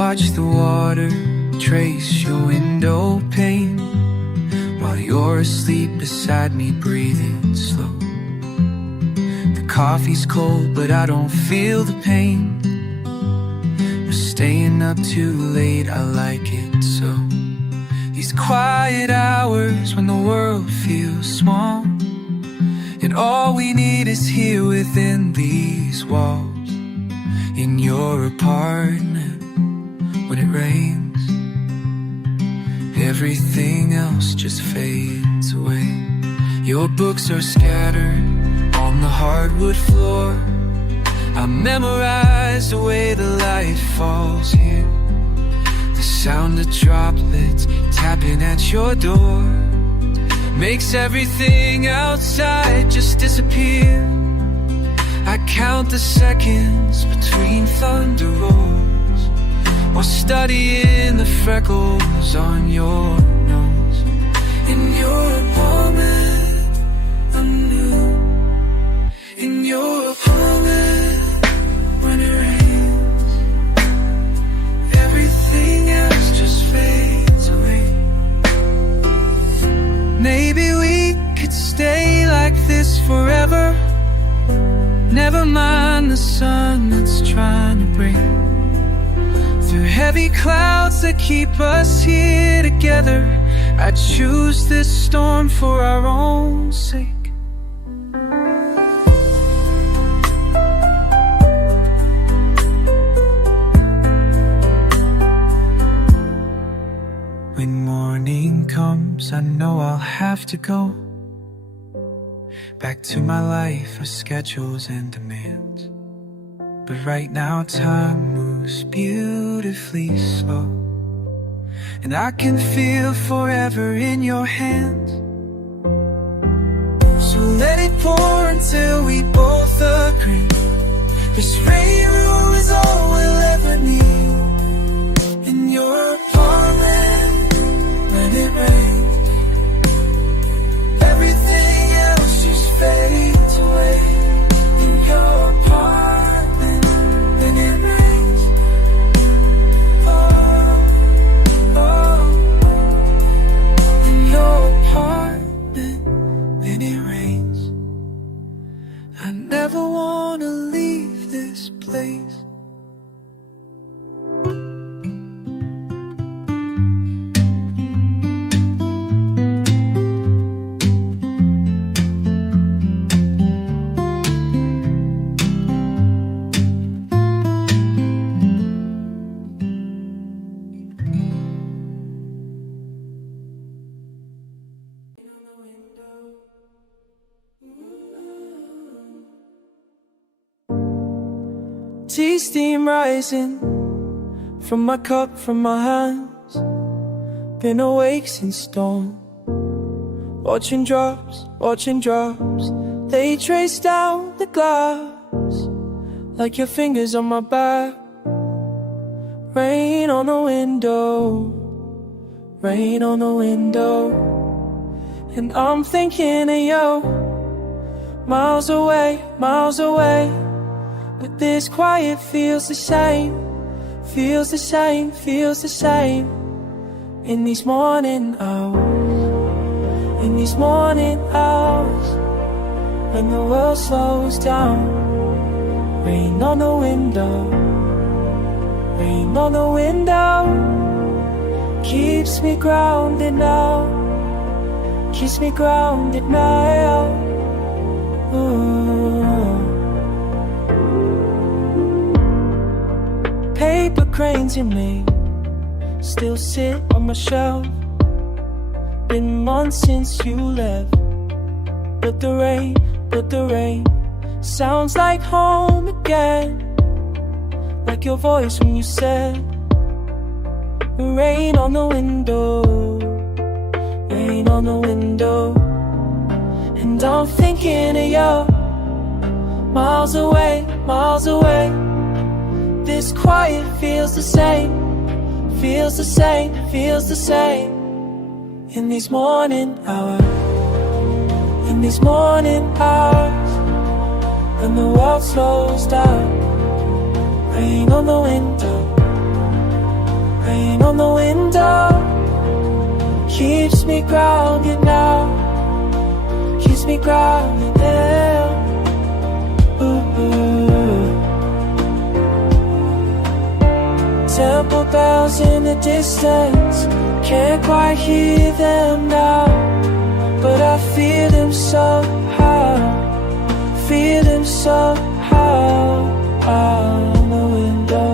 watch the water trace your window pane while you're asleep beside me, breathing slow. The coffee's cold, but I don't feel the pain. We're staying up too late, I like it so. These quiet hours when the world feels small, and all we need is here within these walls. In your apartment when it rains, everything else just fades away. Your books are scattered on the hardwood floor. I memorize the way the light falls here, the sound of droplets tapping at your door makes everything outside just disappear. I count the seconds between thunder rolls while studying the freckles on your nose. In your apartment anew, in your apartment when it rains, everything else just fades away. Maybe we could stay like this forever. Never mind the sun that's trying to break through heavy clouds that keep us here together. I choose this storm for our own sake. When morning comes, I know I'll have to go back to my life of schedules and demands. But right now time moves beautifully slow, and I can feel forever in your hands. So let it pour until we both agree this rain room is all we'll ever need. In your apartment when it rains, everything else just fades away. In your apartment when it rains, oh, oh. In your apartment when it rains, I never wanna leave this place. Tea steam rising from my cup, from my hands. Been awake since dawn, watching drops, they trace down the glass like your fingers on my back. Rain on the window, rain on the window, and I'm thinking of you, miles away, miles away. But this quiet feels the same, feels the same, feels the same. In these morning hours, in these morning hours, when the world slows down. Rain on the window, rain on the window, keeps me grounded now, keeps me grounded now. Ooh. Paper cranes in me still sit on my shelf. Been months since you left, but the rain sounds like home again, like your voice when you said, rain on the window, rain on the window. And I'm thinking of you, miles away, miles away. This quiet feels the same, feels the same, feels the same. In these morning hours, in these morning hours, when the world slows down. Rain on the window, Rain on the window keeps me grounded now, keeps me grounded now. Temple bells in the distance, can't quite hear them now, but I feel them somehow, feel them somehow. On the window,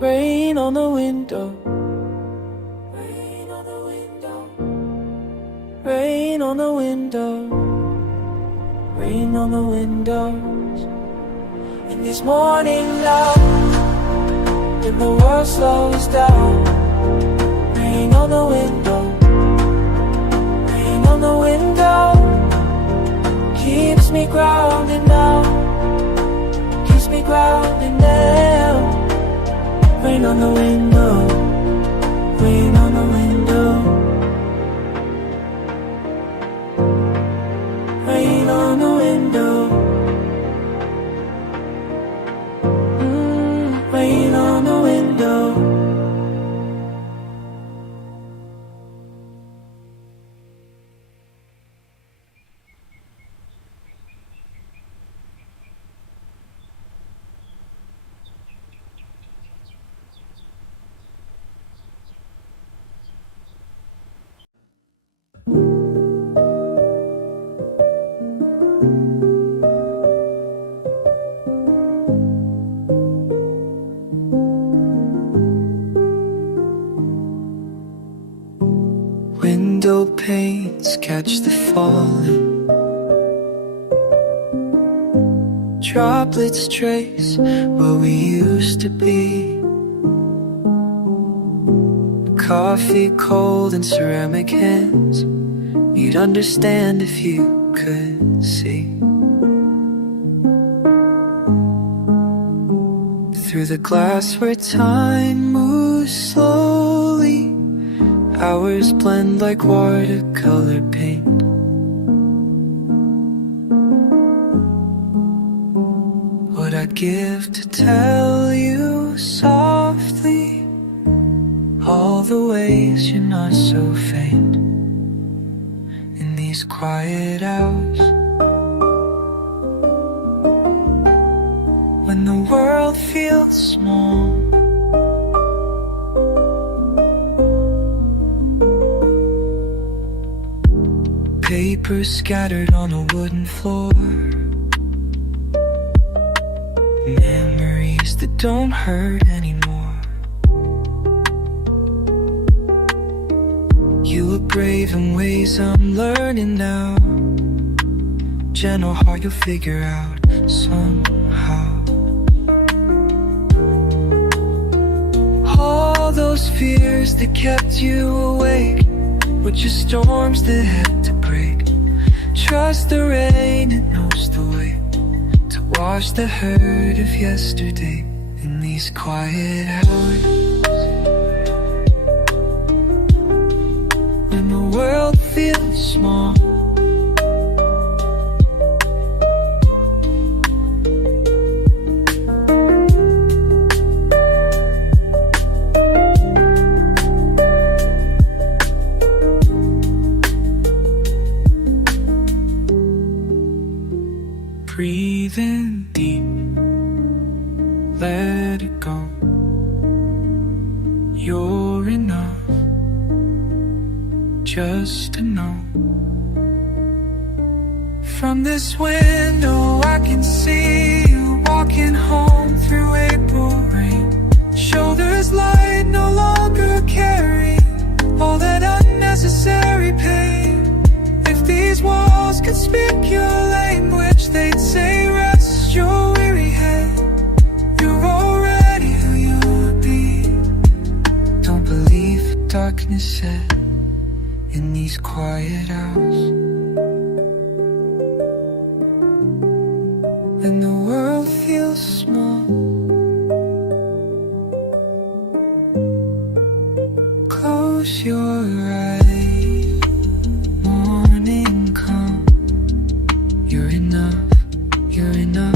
rain on the window, rain on the window, rain on the window, rain on the windows. In this morning light, when the world slows down, rain on the window, rain on the window, keeps me grounded now, keeps me grounded now. Rain on the window, rain on the window, rain on the window, rain on the window. Window panes catch the falling, droplets trace where we used to be. Coffee cold in ceramic hands, you'd understand if you could see. Through the glass where time moves slowly, hours blend like watercolor paint. What I'd give to tell you softly all the ways you're not so faint in these quiet hours, when the world feels small. Papers scattered on a wooden floor, memories that don't hurt anymore. You were brave in ways I'm learning now, gentle heart you'll figure out somehow. All those fears that kept you awake were just storms that had to break. Trust the rain, it knows the way to wash the hurt of yesterday in these quiet hours, when the world feels small. Breathe in deep, let it go. You're enough just to know. From this window I can see you walking home through April rain. Shoulders light, no longer carry all that unnecessary pain. If these walls could speak your language, they'd say rest your weary head. You're already who you would be. Don't believe darkness said in these quiet hours, when the world feels small. Close your eyes, morning come. You're enough, you're enough.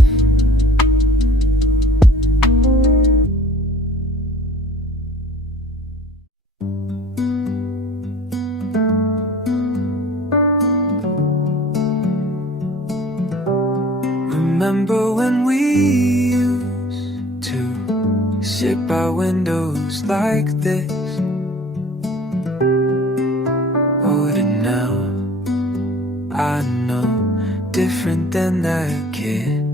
Remember when we used to sit by windows like this? Oh, and now I know different than that kid.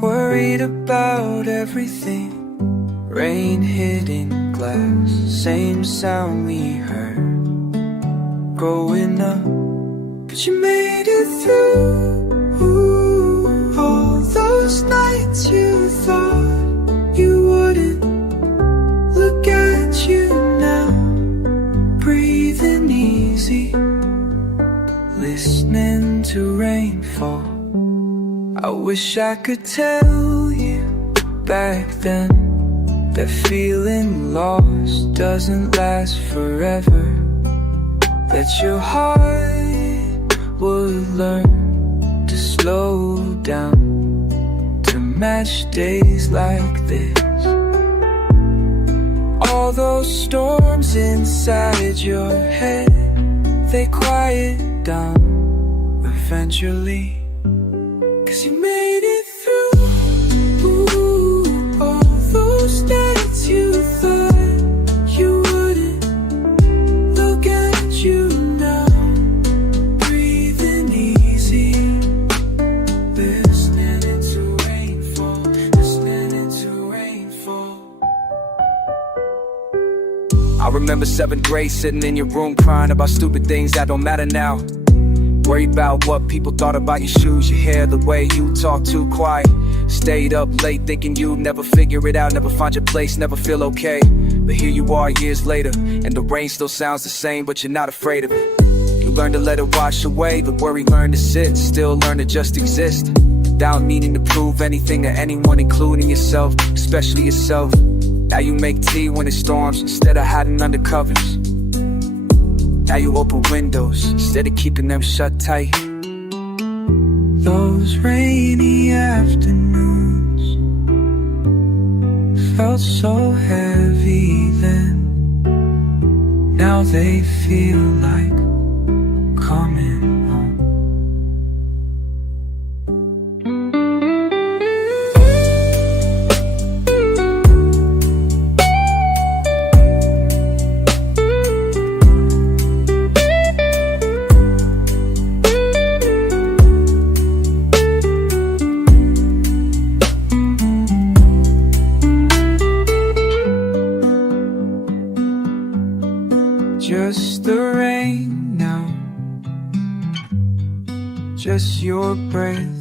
Worried about everything, rain hitting glass, same sound we heard growing up. But you made it through. All those nights you thought you wouldn't. Look at you now, breathing easy, listening to rainfall. I wish I could tell you back then that feeling lost doesn't last forever, that your heart would learn to slow down to match days like this. All those storms inside your head, they quiet down eventually, 'cause you made it through. Ooh, all those nights you thought you wouldn't. Look at you now, breathing easy, listening into rainfall, listening into rainfall. I remember 7th grade, sitting in your room crying about stupid things that don't matter now. Worried about what people thought about your shoes, your hair, the way you talk too quiet. Stayed up late thinking you'd never figure it out, never find your place, never feel okay. But here you are years later, and the rain still sounds the same, but you're not afraid of it. You learn to let it wash away, but worry learn to sit, still learn to just exist, without needing to prove anything to anyone, including yourself, especially yourself. Now you make tea when it storms, instead of hiding under covers. Now you open windows, instead of keeping them shut tight. Those rainy afternoons felt so heavy then. Now they feel like coming home. Just the rain now, just your breath,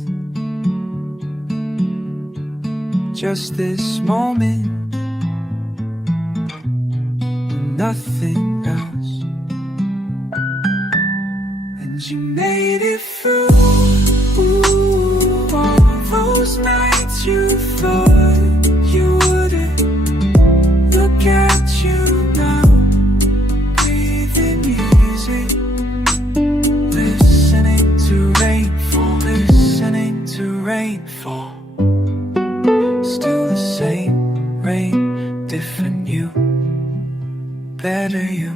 just this moment, nothing else. And you made it through. Ooh, all those nights you thought you wouldn't. Look at you now, rainfall. Still the same rain, different you, better you.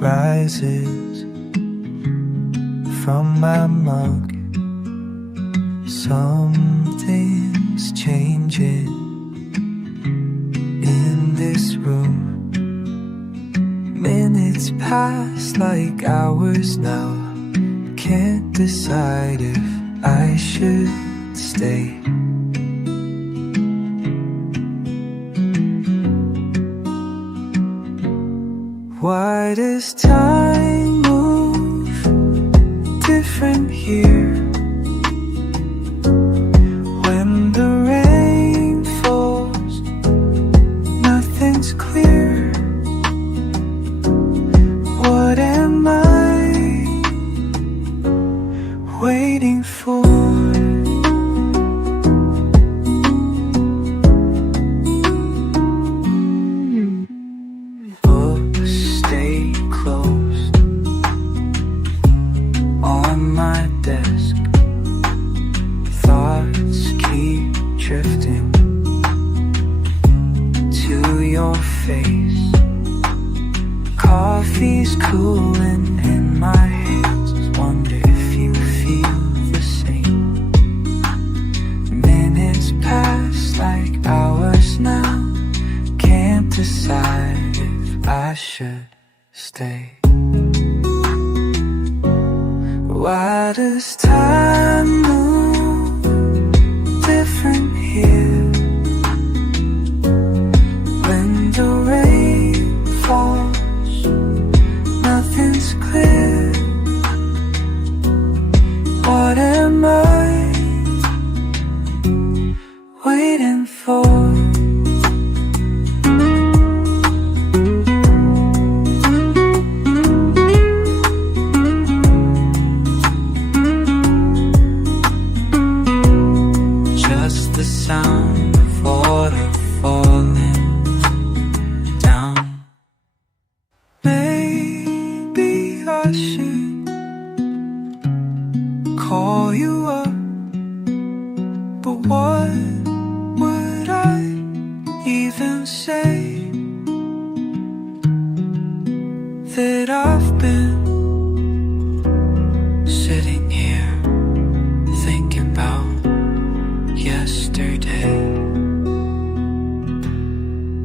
Rises from my mug. Something's changing in this room. Minutes pass like hours now. Can't decide if I should stay. Why does time move different here? When the rain falls, nothing's clear. What am I waiting for? should stay. Why does time move different here? When the rain falls, nothing's clear. What am I waiting for? Just the sound of water falling down. Maybe I should call you up, but what would I even say? That I've been sitting here thinking about yesterday.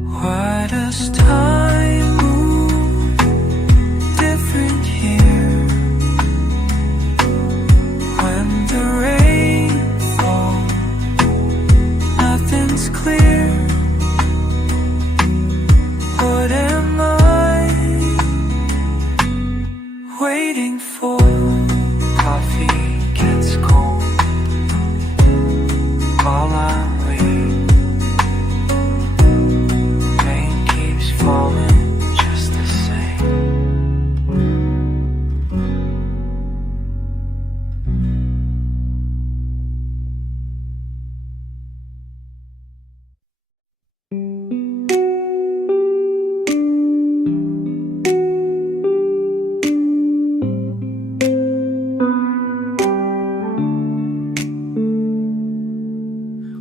Why does time move different here? When the rain falls, nothing's clear. What am I waiting for? Coffee gets cold while I wait. Rain keeps falling just the same.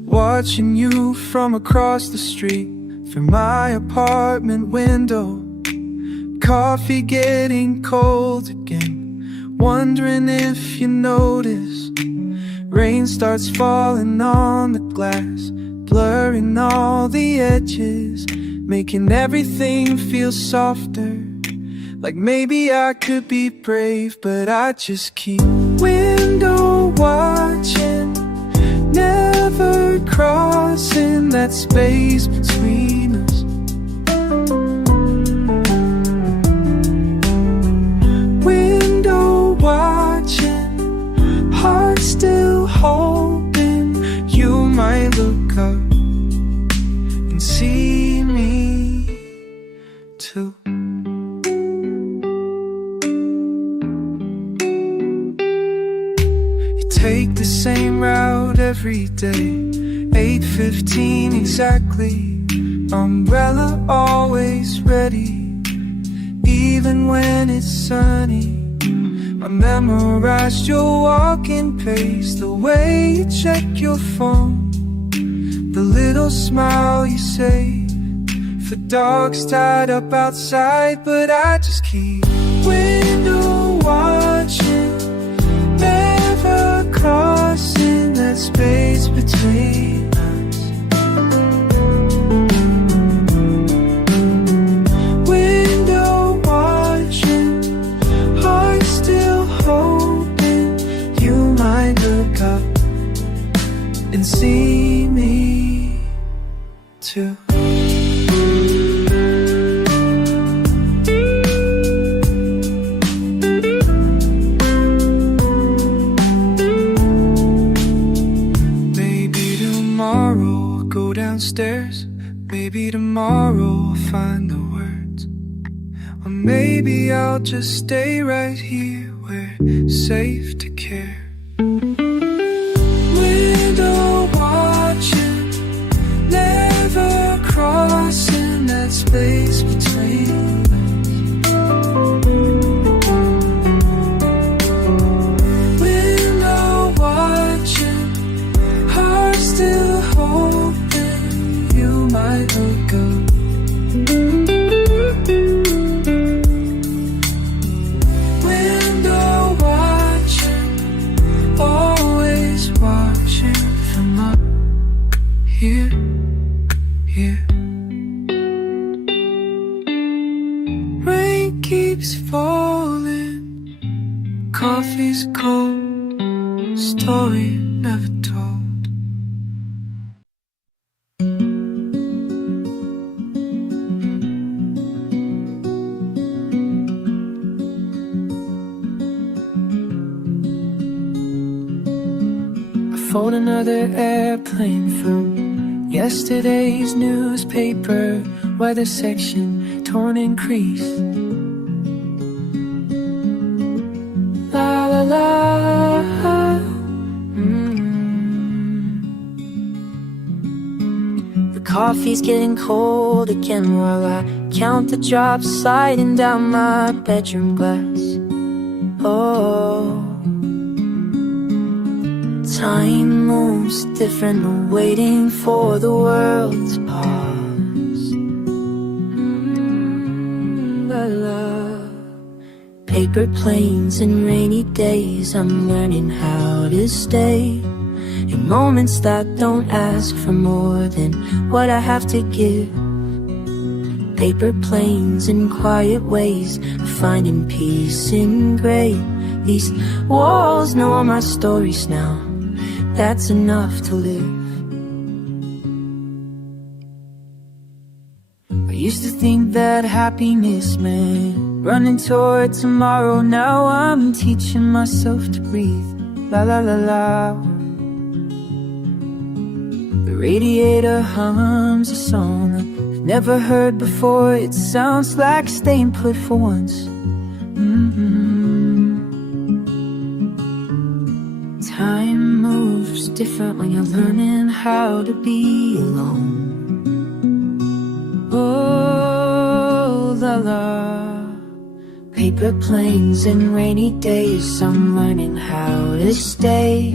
Watching you from across the street from my apartment window. Coffee getting cold again. Wondering if you notice. Rain starts falling on the glass, blurring all the edges, making everything feel softer. Like maybe I could be brave, but I just keep window watching, never crossing that space between us. Window watching, heart still hoping you might look up and see me too. You take the same route every day, 8:15 exactly. Umbrella always ready, even when it's sunny. I memorized your walking pace, the way you check your phone, the little smile you say for dogs tied up outside. But I just keep window watching, never crossing that space between us. Window watching, heart still hoping you might look up and see me too. Downstairs, maybe tomorrow I'll find the words, or maybe I'll just stay right here where it's safe to care. Window watching, never crossing that space between us. Window watching, heart still hoping you might look up. Window watching, we're never told. I fold another airplane from yesterday's newspaper, weather section torn and creased. La la la. The coffee's getting cold again while I count the drops sliding down my bedroom glass. Oh, time moves different, waiting for the world to pause. La la. Paper planes and rainy days, I'm learning how to stay in moments that don't ask for more than what I have to give. Paper planes in quiet ways, finding peace in gray. These walls know all my stories now, that's enough to live. I used to think that happiness meant running toward tomorrow. Now I'm teaching myself to breathe. La la la la. The radiator hums a song I've never heard before. It sounds like staying put for once. Time moves different when you're learning how to be alone. Oh, la la. Paper planes and rainy days, I'm learning how to stay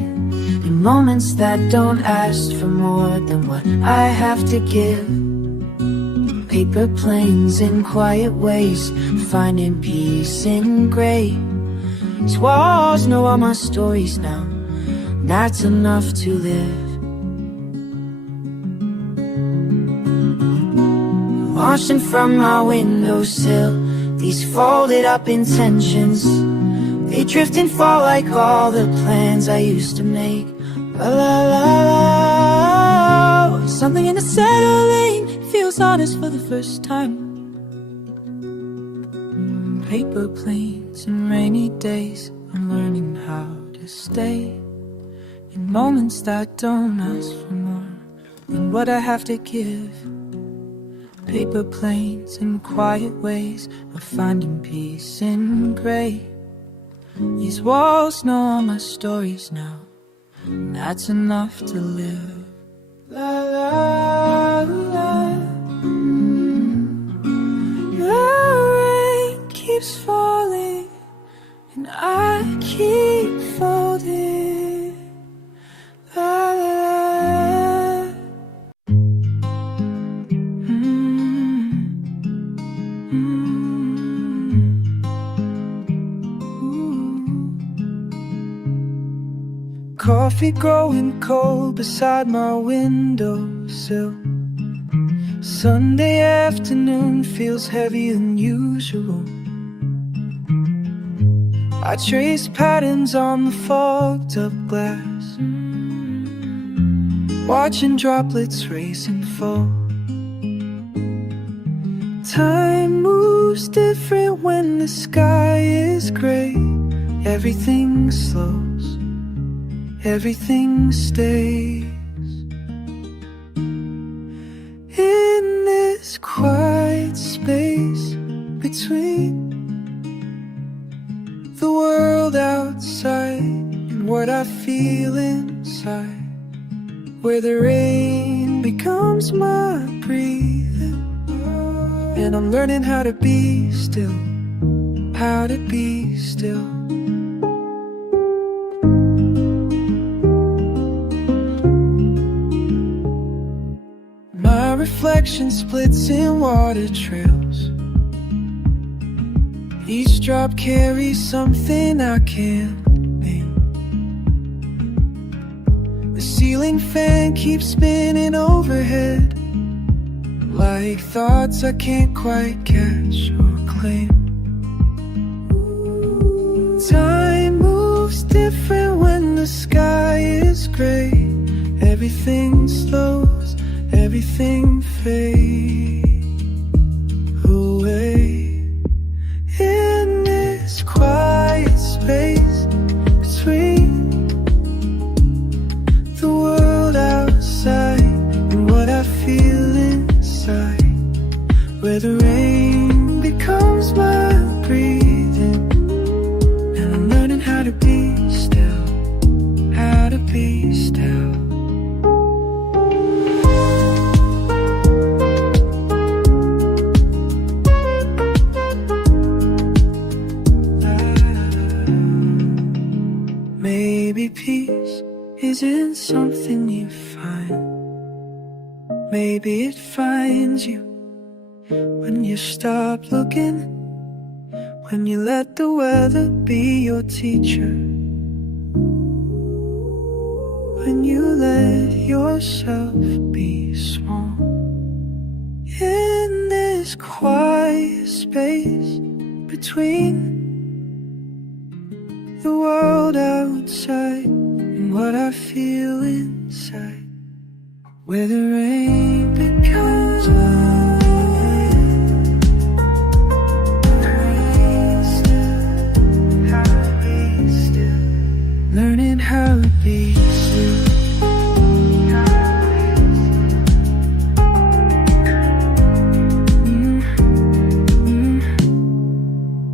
in moments that don't ask for more than what I have to give. Paper planes in quiet ways, finding peace in gray. These walls know all my stories now, that's enough to live. Watching from my windowsill, these folded up intentions, they drift and fall like all the plans I used to make. La la la la. Something in the settling feels honest for the first time. Paper planes and rainy days, I'm learning how to stay in moments that don't ask for more than what I have to give. Paper planes in quiet ways of finding peace in gray. These walls know all my stories now, that's enough to live. La la la. The rain keeps falling and I keep folding. La la la. Coffee growing cold beside my windowsill. Sunday afternoon feels heavier than usual. I trace patterns on the fogged up glass, watching droplets race and fall. Time moves different when the sky is gray. Everything slows, everything stays. In this quiet space between the world outside and what I feel inside, where the rain becomes my breathing, and I'm learning how to be still, how to be still. My reflection splits in water trails. Each drop carries something I can't name. The ceiling fan keeps spinning overhead, like thoughts I can't quite catch or claim. Time moves different when the sky is gray. Everything slows, everything fades away. In this quiet space between the world outside and what I feel inside, where the rain becomes my breathing, and I'm learning how to be still, how to be still. Maybe peace isn't something you find. Maybe it finds you when you stop looking, when you let the weather be your teacher, when you let yourself be small. In this quiet space between the world outside and what I feel inside, where the rain becomes learning how to be still.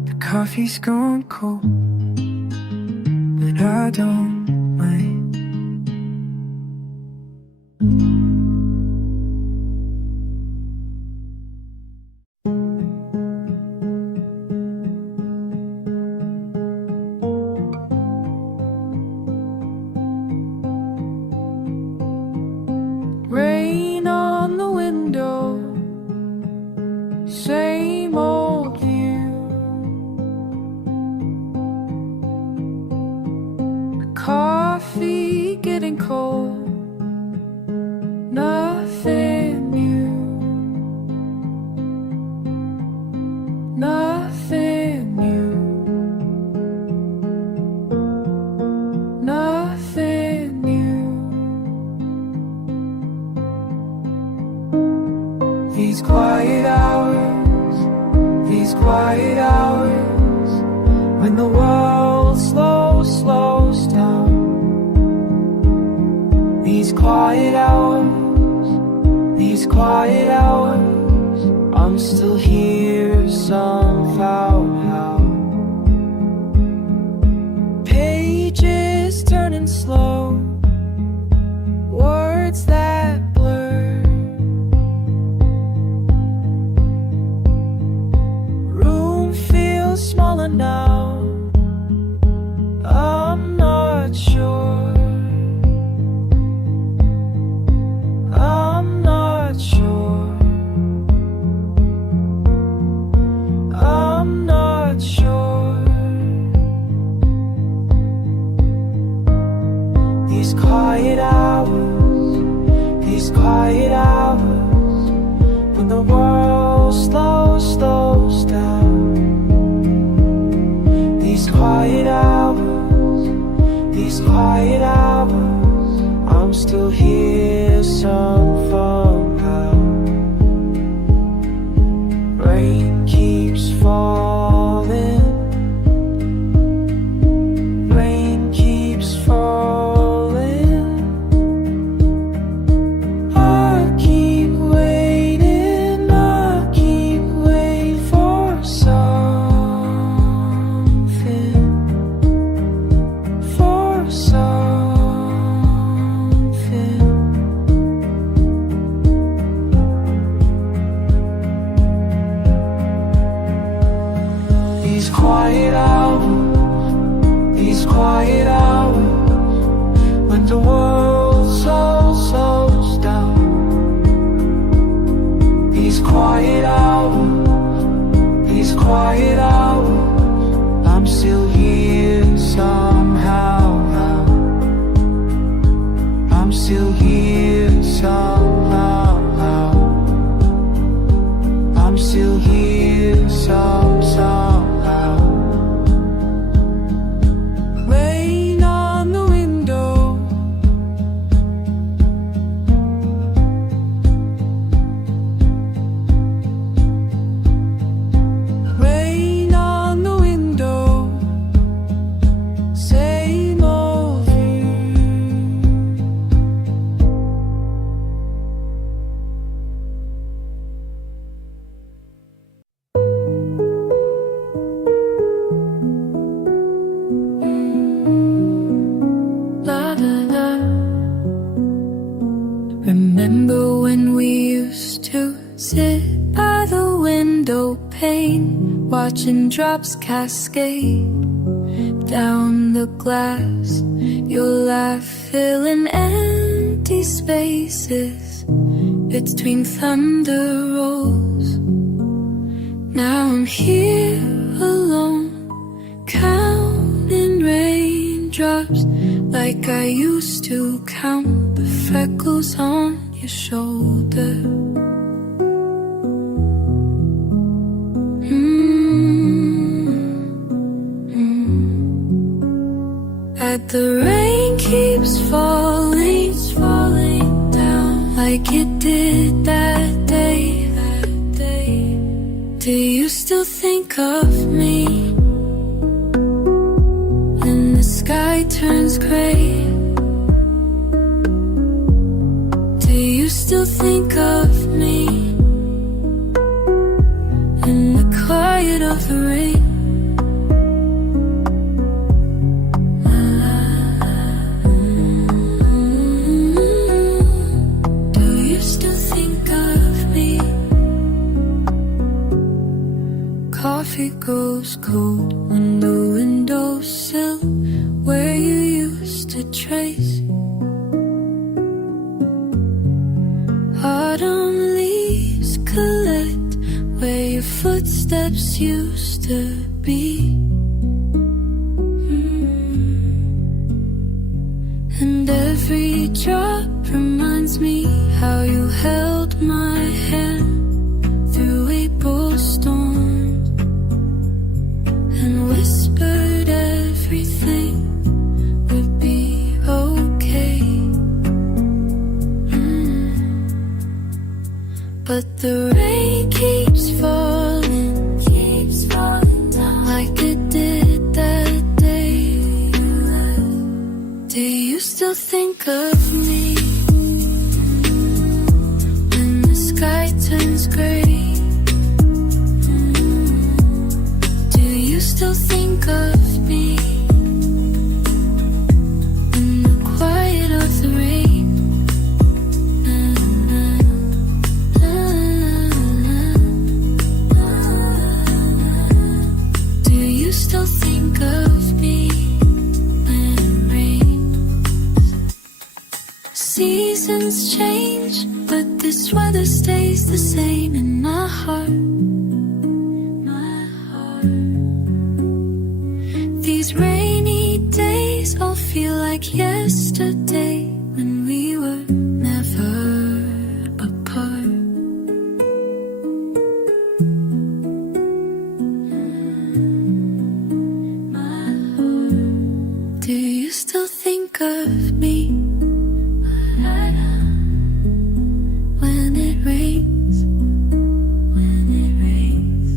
The coffee's gone cold, but I don't mind. Rain on the window, same old view. Coffee getting cold, nothing new, nothing new, nothing new. These quiet hours, when the world slows down. These quiet hours, I'm still here somehow. Pages turning slow, words that blur. Room feels smaller now, I'm not sure. I'm not sure. I'm not sure. These quiet hours, when the world slows down. These quiet hours, I'm still here somehow. Rain keeps falling, rain keeps falling. I keep waiting for something, for something. These quiet hours, when the world slows down. These quiet hours, I'm still here somehow. I'm still here somehow. I'm still here somehow. Rain used to sit by the window pane, watching drops cascade down the glass. Your laugh filling empty spaces between thunder rolls. Now I'm here alone, counting raindrops like I used to count the freckles on your shoulder. The rain keeps falling down like it did that day. Do you still think of me when the sky turns gray? Do you still think of me in the quiet of the rain? Coffee grows cold on the windowsill where you used to trace autumn leaves collect where your footsteps used to be. And every drop reminds me how you held my hand through April storm and whispered everything would be okay. But the rain keeps falling down like it did that day. Do you still think of me when the sky turns gray? Still think of me in the quiet of the rain. Do you still think of me when it rains? Seasons change, but this weather stays the same in my heart. These rainy days all feel like yesterday when we were never apart. My heart. Do you still think of me when it rains? When it rains.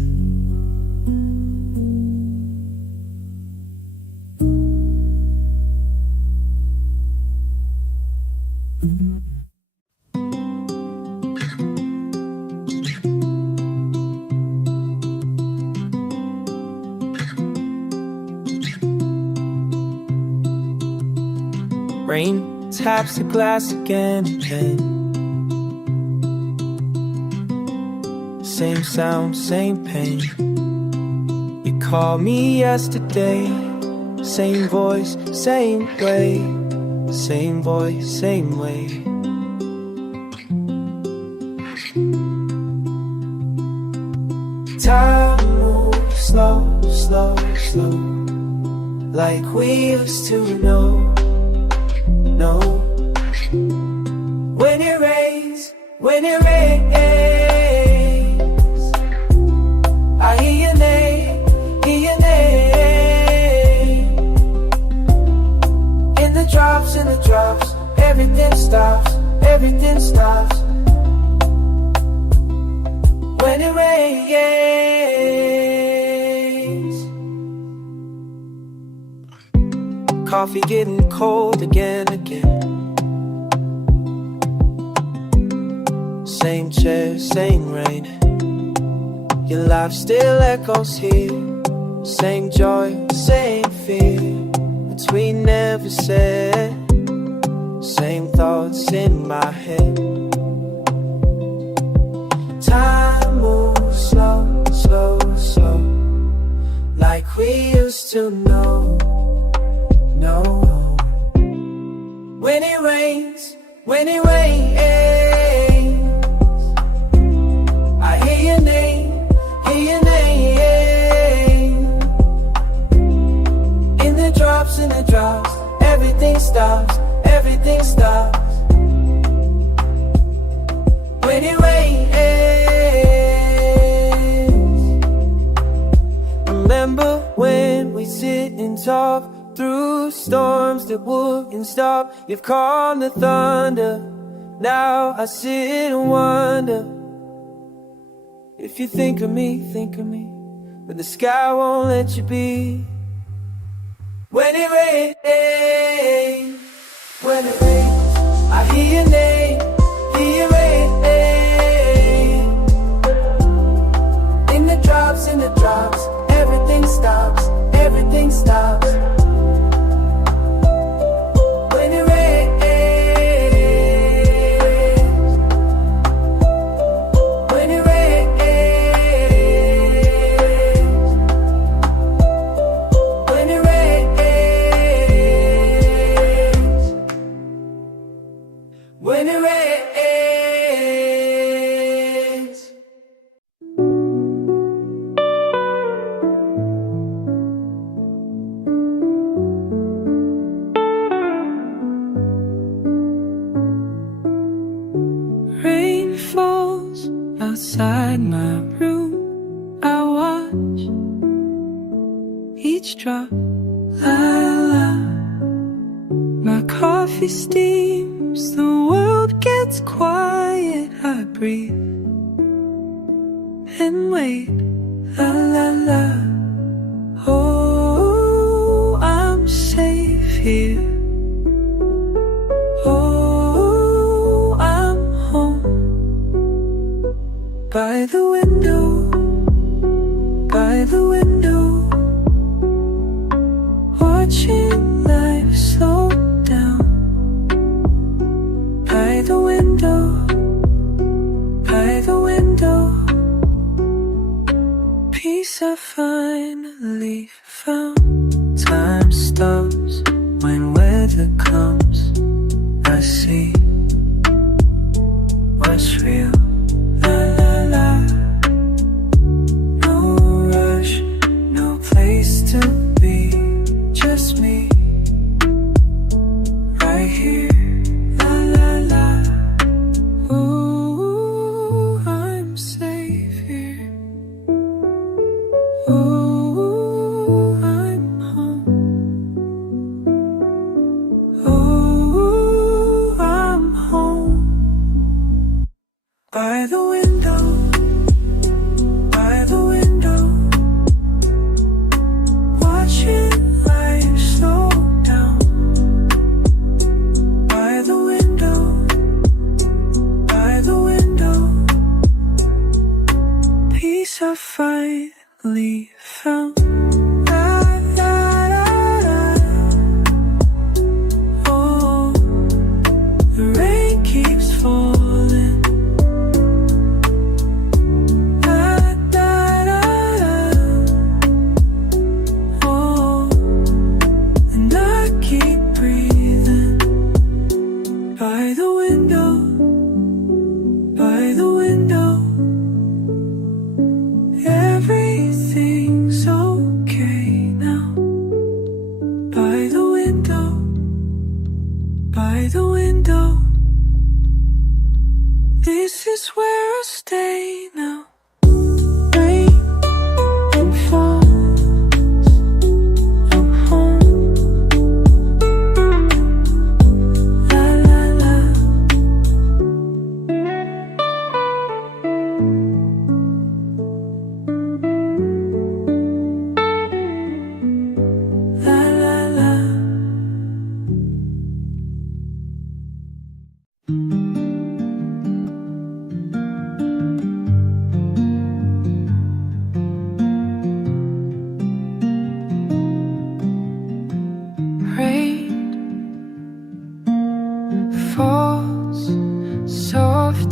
Rain taps the glass again and again. Same sound, same pain. You called me yesterday. Same voice, same way. Same voice, same way. Time moves slow, slow, slow, like we used to know. No. When it rains, when it rains, I hear your name, hear your name. In the drops, everything stops, everything stops. When it rains. Coffee getting cold again. Same chair, same rain. Your life still echoes here. Same joy, same fear, which we never said. Same thoughts in my head. to know, know. When it rains, when it rains, I hear your name, hear your name. In the drops, everything stops, everything stops. When it rains, remember when we sit and talk through storms that wouldn't stop. You've calmed the thunder, now I sit and wonder if you think of me, but the sky won't let you be. When it rains, when it rains, I hear your name, hear your name. In the drops, everything stops, everything stops. When it rains, when it rains, when it rains, when it rains. Rain falls outside my room. I watch each drop. La la. My coffee steams. The world gets quiet. I breathe and wait. La la la. Oh, I'm safe here. By the window, by the window, watching life slow down. By the window, by the window, peace I finally found. Time stops when weather comes. I see what's real. La la la, no rush, no place to be, just me, right here. La la la, ooh, I'm safe here. Ooh, I'm home. Ooh, I'm home. By the window, by the window, watching life slow down. By the window, by the window, peace I finally found. La, la, la, la. Oh, the rain keeps falling. By the window, by the window, everything's okay now. By the window, by the window, this is where I stay now. Rain and fall.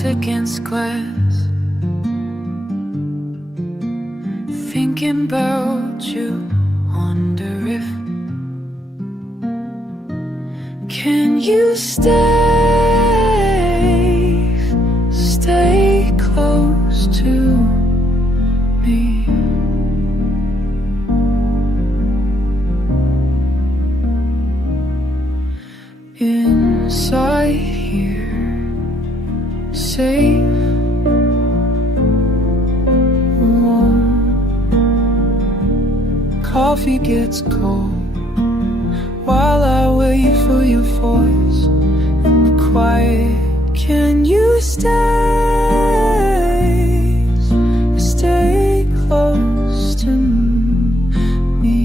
Against glass, thinking about you wonder if can you stay close to me. Inside here, safe, warm. Coffee gets cold while I wait for your voice in the quiet. Can you stay close to me?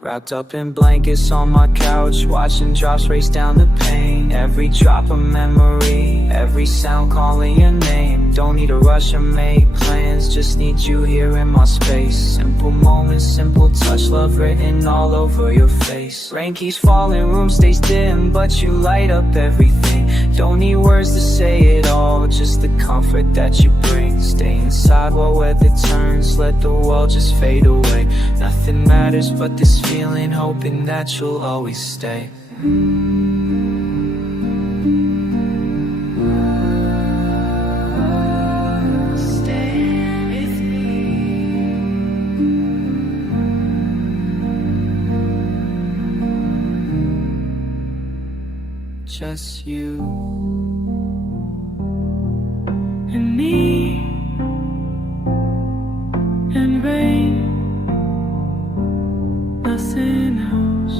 Wrapped up in blankets on my couch, watching drops race down the pane. Every drop a memory, every sound calling your name. Don't need to rush or make plans, just need you here in my space. Simple moments, simple touch, love written all over your face. Rain keeps falling, room stays dim, but you light up everything. Don't need words to say it all, just the comfort that you bring. Stay inside while weather turns, let the world just fade away. Nothing matters but this feeling, hoping that you'll always stay. Stay with me. Just you and me and rain, nothing else.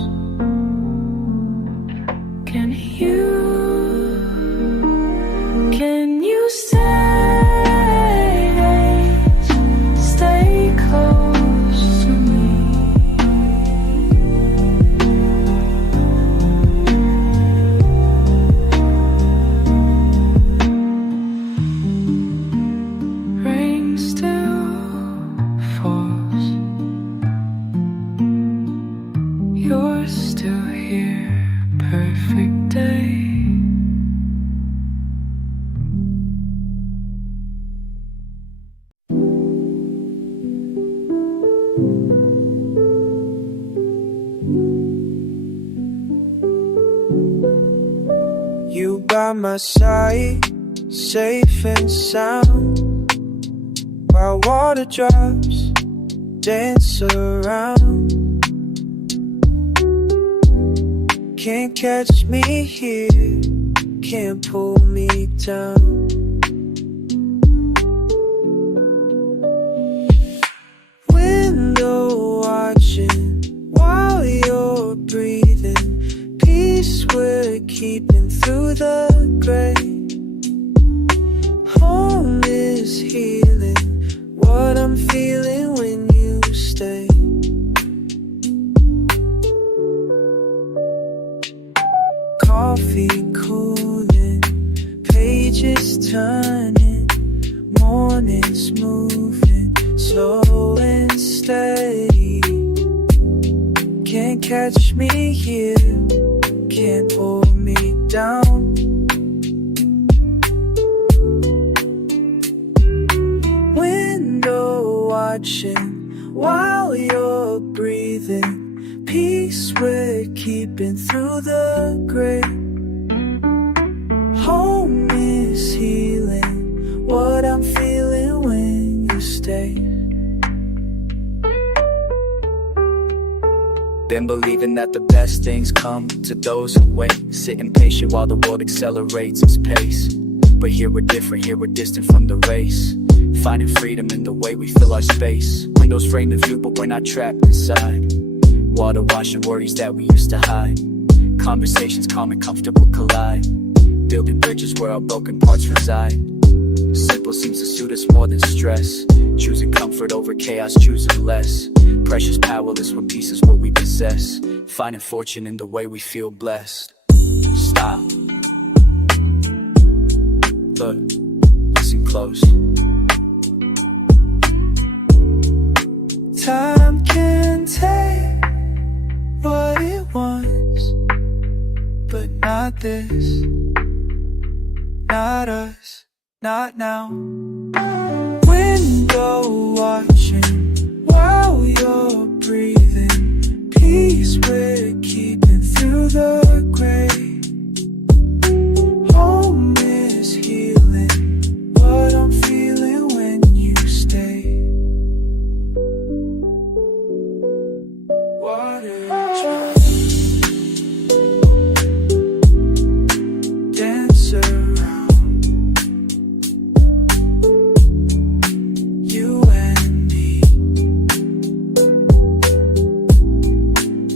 Can you stay close to me? Rain still falls, you're still here, perfect day. You by my side, safe and sound, while water drops dance around. Can't catch me here, can't pull me down. Window watching while you're breathing, peace we're keeping through the gray. Home is healing what I'm feeling when you stay. Coffee cooling, pages turning, mornings moving, slow and steady. Can't catch me here, can't pull me down. Window watching while you're breathing, peace we're keeping through the gray. Home is healing what I'm feeling when you stay. Been believing that the best things come to those who wait, sitting patient while the world accelerates its pace. But here we're different, here we're distant from the race, finding freedom in the way we fill our space. Windows frame the view, but we're not trapped inside. Water washing worries that we used to hide. Conversations calm and comfortable collide, building bridges where our broken parts reside. Simple seems to suit us more than stress, choosing comfort over chaos, choosing less. Precious powerless when peace is what we possess, finding fortune in the way we feel blessed. Stop, look, listen close. Time can take what it wants, but not this, not us. not now. Window watching while you're breathing. Peace we're keeping through the gray. Home is healing what I'm feeling when you stay. Water drop, dance around you and me,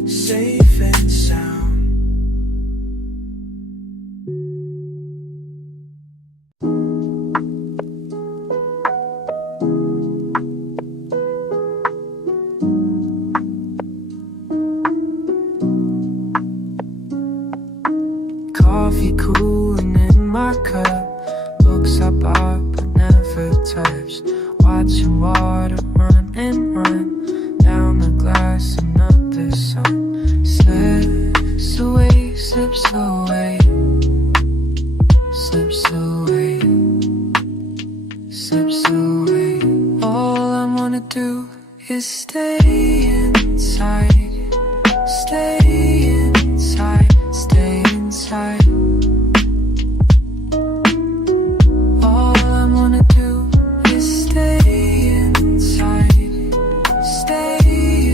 safe and sound. Coffee cooling in my cup, books I bought but never touched. Watching water run and run down the glass under the sun. Slips away, slips away, slips away, slips away. All I wanna do is stay inside, stay inside, stay inside. All I wanna do is stay inside, stay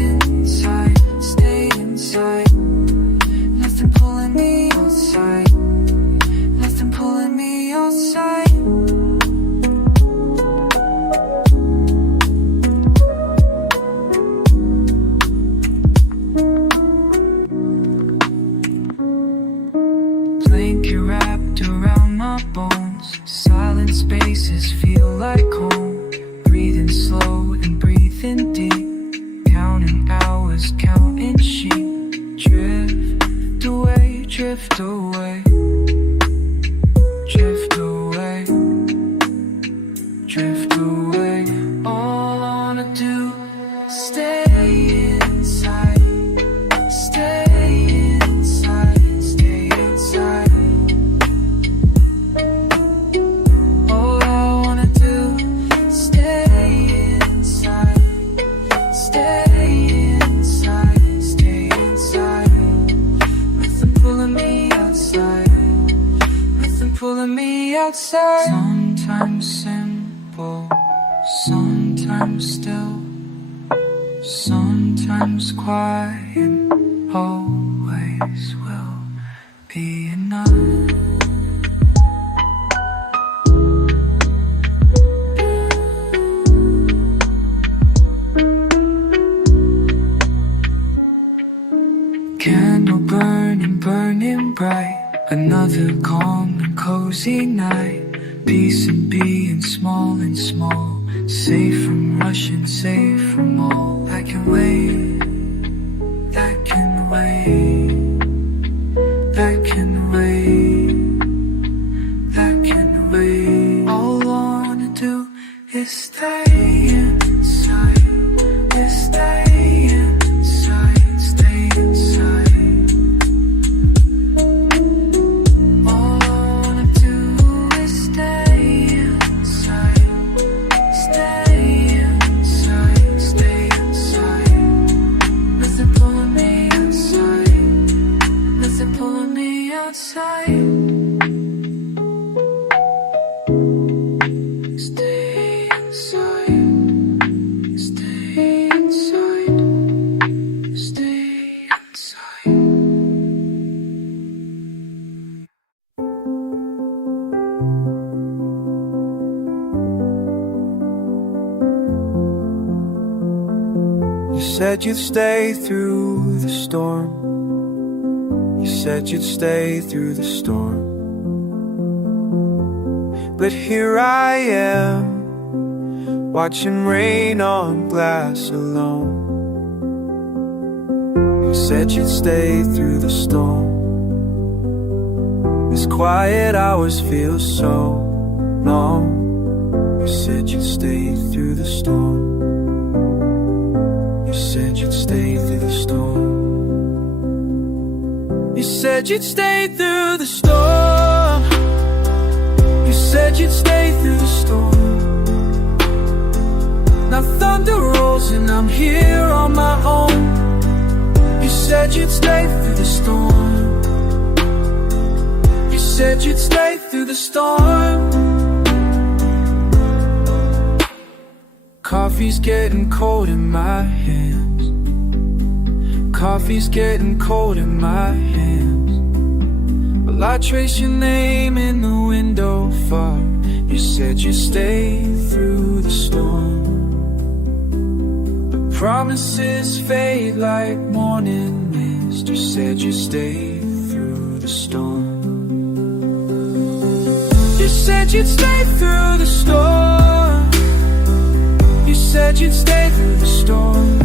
inside, stay inside. Nothing pulling me outside, nothing pulling me outside. Blanket wrapped around my bones, silent spaces feel like home. Breathing slow and breathing deep, counting hours, counting sheep. Drift away, drift away, drift away, drift away. All I wanna do is stay inside, stay inside, stay inside. All I wanna do is stay inside, stay inside, stay inside. Nothing pulling me outside, nothing pulling me outside. Sometimes simple, sometimes still, sometimes quiet, always will be enough. Candle burning, burning bright. Another calm and cozy night. Peace and being small and small. Safe from rushing, safe from all. I can wait, that can wait, that can wait, that can wait. All I wanna do is stay inside, is stay inside, stay inside. All I wanna do is stay inside, stay inside, stay inside. Nothing pulling me outside, nothing pulling me outside. Stay inside, stay inside, stay inside. You said you'd stay through the storm. You said you'd stay through the storm. But here I am, watching rain on glass alone. You said you'd stay through the storm. These quiet hours feel so long. You said you'd stay through the storm. You said you'd stay through the storm. You said you'd stay through the storm. You said you'd stay through the storm. Now thunder rolls and I'm here on my own. You said you'd stay through the storm. You said you'd stay through the storm. Coffee's getting cold in my hands. Coffee's getting cold in my hands. Well, I trace your name in the window far. You said you'd stay through the storm. The promises fade like morning mist. You said you'd stay through the storm. You said you'd stay through the storm. You said you'd stay through the storm.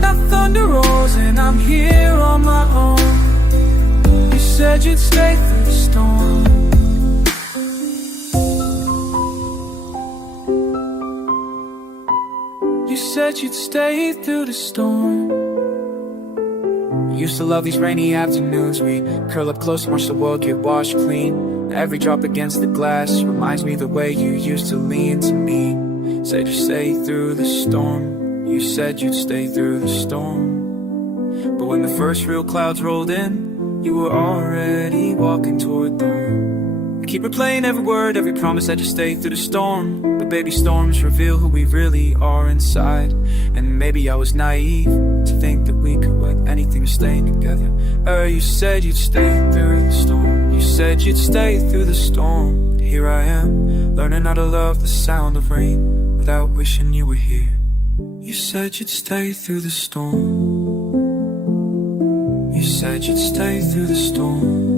Now thunder rolls and I'm here on my own. You said you'd stay through the storm. You said you'd stay through the storm. We used to love these rainy afternoons. We curl up close and watch the world get washed clean. Every drop against the glass reminds me the way you used to lean to me. Said you'd stay through the storm. You said you'd stay through the storm. But when the first real clouds rolled in, you were already walking toward the moon. I keep replaying every word, every promise that you stay through the storm. But baby, storms reveal who we really are inside. And maybe I was naive to think that we could weather anything to stay together. You said you'd stay through the storm. You said you'd stay through the storm. Here I am, learning how to love the sound of rain without wishing you were here. You said you'd stay through the storm. You said you'd stay through the storm.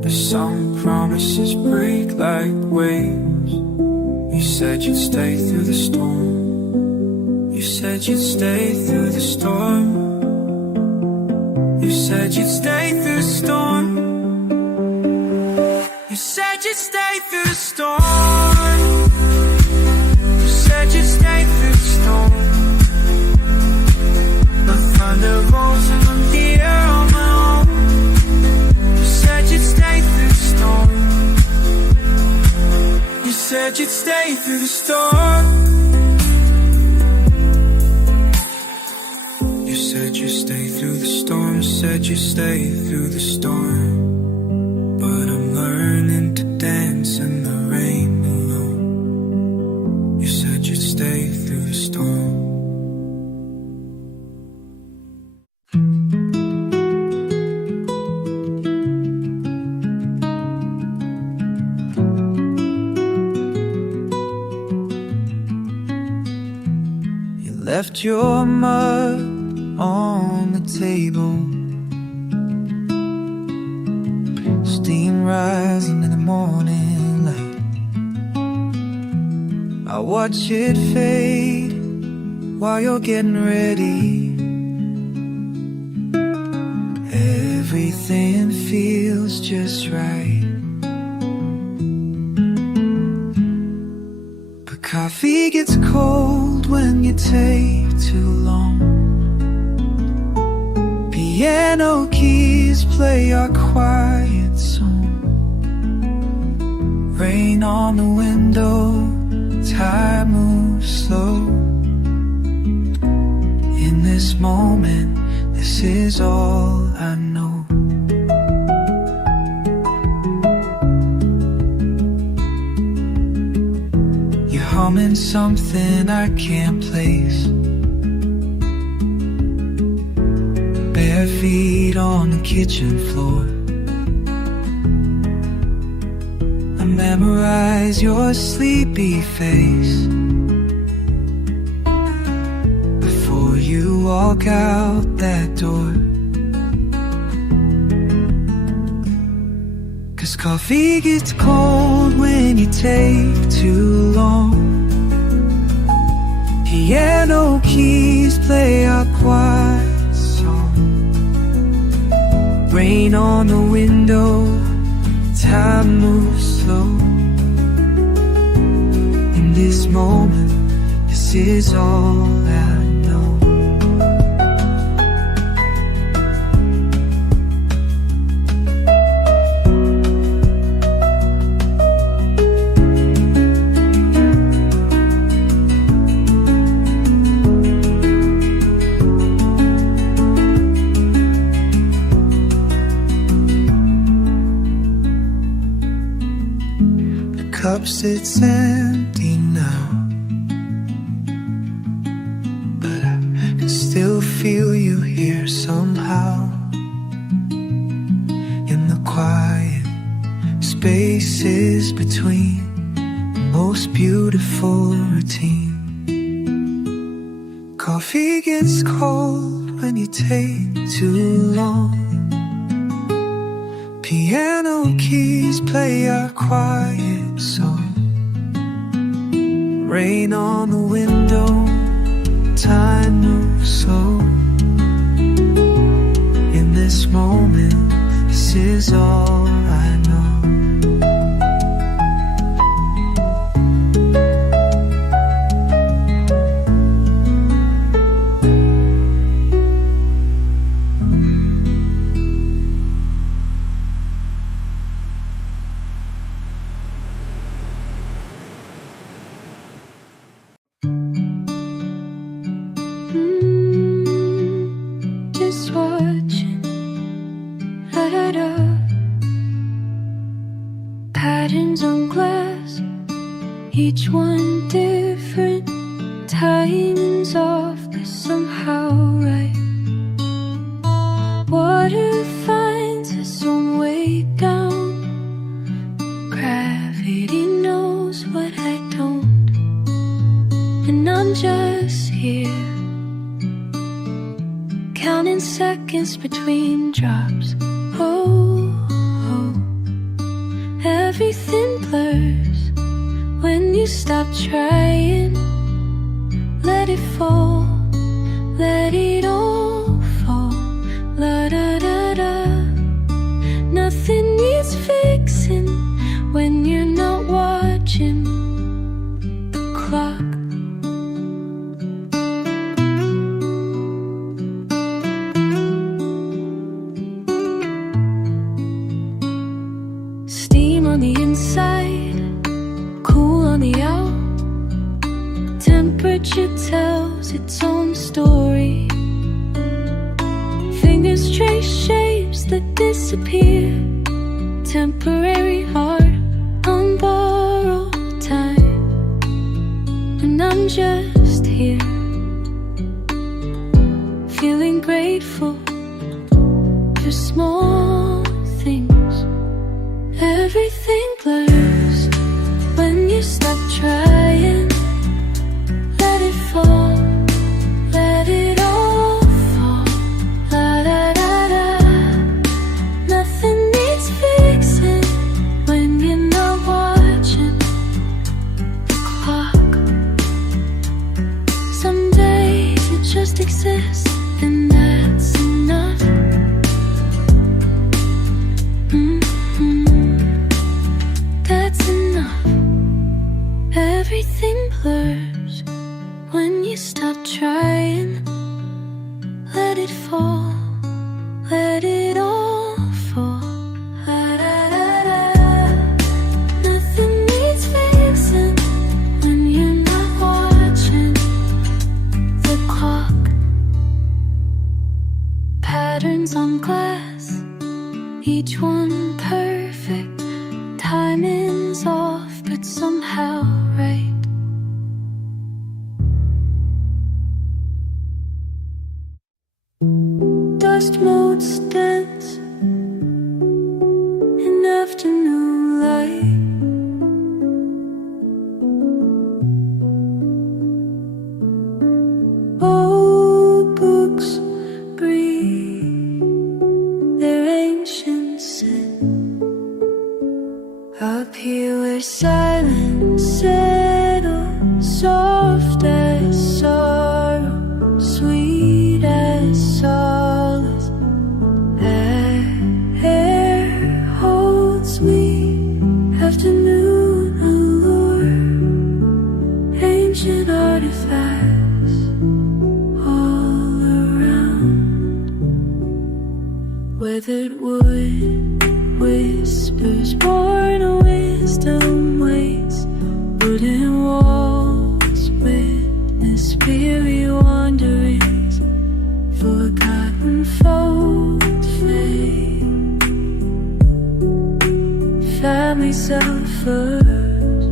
But some promises break like waves. You said you'd stay through the storm. You said you'd stay through the storm. You said you'd stay through the storm. You said you'd stay through the storm. You said you'd stay through the storm. The thunder rolls and I'm here on my own. You said you'd stay through the storm. You said you'd stay through the storm. You said you'd stay through the storm. Said you'd stay through the storm. But I'm learning to dance in the rain alone. You said you'd stay through the storm. You left your mug on the table. Steam rising in the morning light. I watch it fade while you're getting ready. Everything feels just right. But coffee gets cold when you take too long. Piano keys play our quiet song. Rain on the window, time moves slow. In this moment, this is all I know. You're humming something I can't place. Bare feet on the kitchen floor. I memorize your sleepy face before you walk out that door. 'Cause coffee gets cold when you take too long. Piano keys play our quiet song. Rain on the window, time moves slow. In this moment, this is all I know. cups, it's empty now, but I can still feel you here somehow. In the quiet spaces between the most beautiful routine. Coffee gets cold when you take too long. Piano keys play our quiet song. Rain on the window, time moves slow. In this moment, this is all I know. Just watching, patterns on glass, each one different, timing's off but somehow right. Water finds its own way down, gravity knows what I don't, and I'm just here counting seconds between drops. Oh, oh, everything blurs when you stop trying. Let it fall, let it all fall. La da da da. Nothing needs fixing when you're not watching the clock. On the inside, cool on the out. Temperature tells its own story. Fingers trace shapes that disappear. Temporary heart on borrowed time, and I'm just here, feeling grateful for small things. Everything blurs when you stop trying. Let it fall, let it all fall. La da da da. Nothing needs fixing when you're not watching the clock. Some days it just exists, and that's enough. That's enough. Everything blurs when you stop trying. Let it fall, let it all fall. La da da da. Nothing needs fixing when you're not watching the clock. Patterns on glass, each one perfect. Timing's off, but somehow right. Dust motes dance in afternoon light. Old books breathe their ancient sin. Up here where silence settles, soft as sorrow, sweet as solace. Air holds me, afternoon allure, ancient artifacts all around. Weathered wood whispers born of wisdom waits. Wooden walls witness weary wanderings. Forgotten folds fade. Family suffers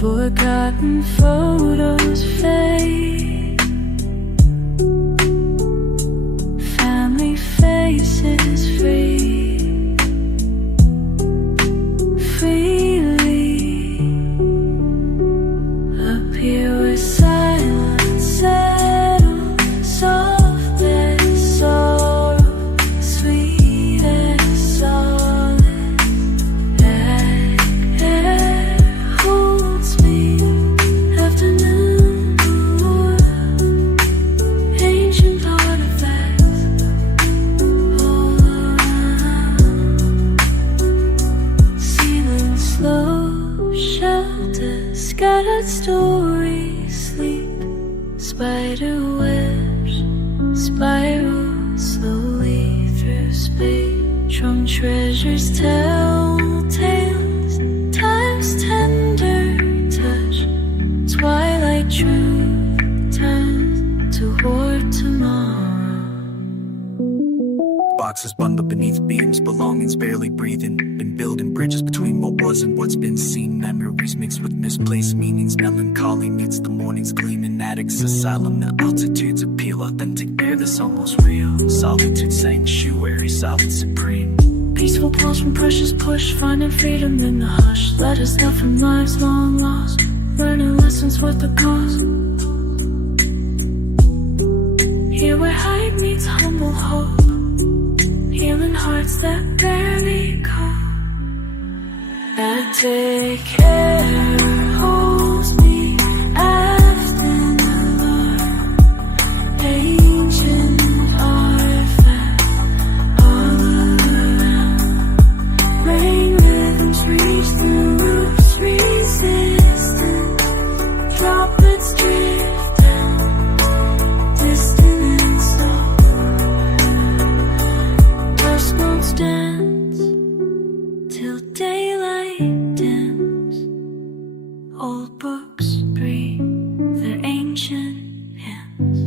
Forgotten photos fade, family faces free, freely appear where silence settles, soft as sorrow, sweet as solid. Air holds me, afternoon moon, ancient artifacts all around. Ceiling slow shelters, scattered stories sleep, spider webs spiral slowly through space. From treasures tell tales, time's tender touch, twilight truth turns toward tomorrow. Boxes bundled beneath beams, belongings barely breathing. Been building bridges between what was and what's been seen. Memories mixed with misplaced meanings. Melancholy meets the morning's gleaming. Addicts asylum, the altitudes appeal. Authentic air that's almost real. Solitude sanctuary, solid supreme. Peaceful pulse from precious push, finding freedom in the hush. Letters left from lives long lost, learning lessons worth the cost. Here where hype meets humble hope, healing hearts that barely cope. And take care, holds me after ancient artifact all around. Rain rhythms reach the roofs, resistant droplets drift down, distant and slow. Dust motes dance till daylight dims. Old books breathe their ancient hymns.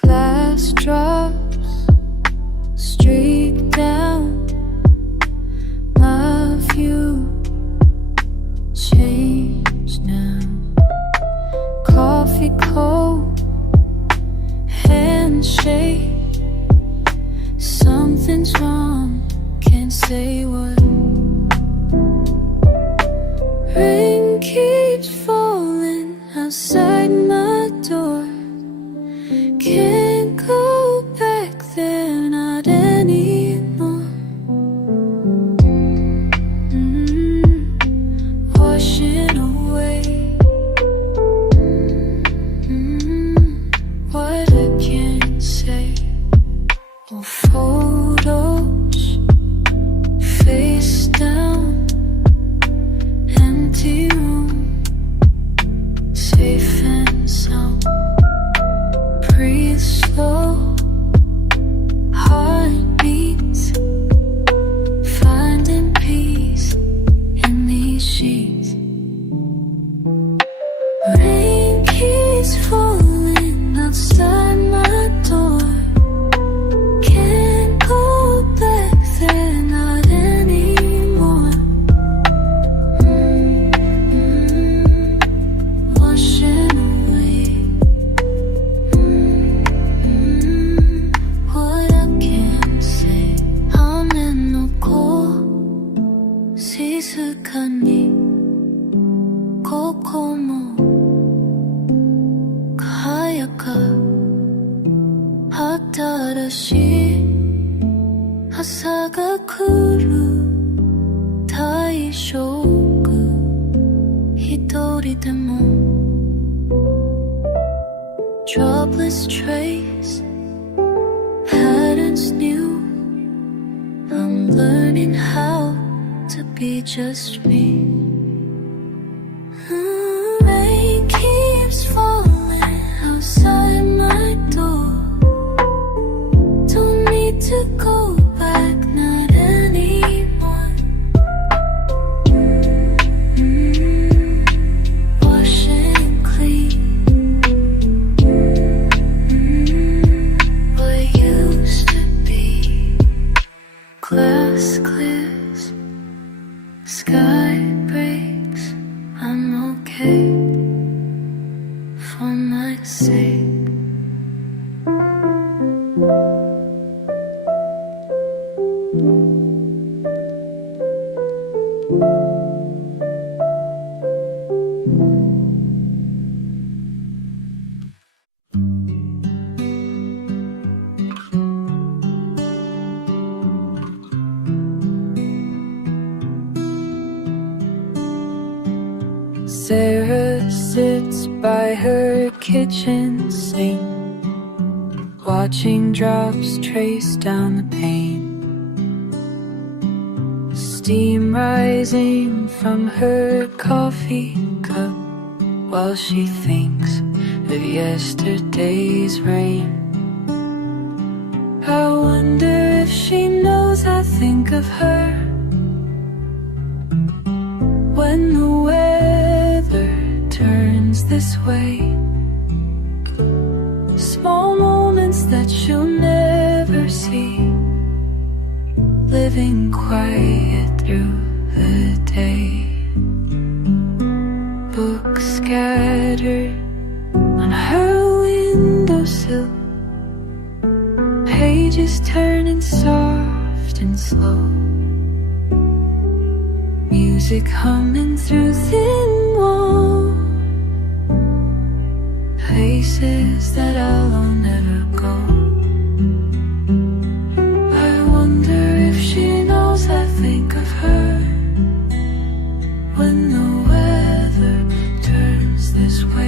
Glass drops streak down my view. Change now. Coffee cold, handshake. Something's wrong, can't say what. Rain keeps falling outside my door. Can't go back there, not anymore. Washing away what I can't say. Oh, photos face down, empty room, safe and sound. Breathe slow, heartbeats, finding peace in these sheets. Rain keeps falling outside my door. Can't go back there, not anymore. Washing away what I can't say. I'm in no cold, 시스하니 코코모 가야가 핫다라시 하사가 쿠루 다이쇼그 히토리 데모 droplets trace patterns new. I'm learning how to be just me. Rain keeps falling outside my door. Don't need to go back, not anymore. Washing okay for my sake. Sarah sits by her kitchen sink, watching drops trace down the pane. Steam rising from her coffee cup while she thinks of yesterday's rain. I wonder if she knows I think of her when the weather turns this way. Small moments that she'll never see, living quiet through the day. Books scattered on her windowsill, pages turning soft and slow. Music humming through thin walls, places that I'll never go. I wonder if she knows I think of her when the weather turns this way.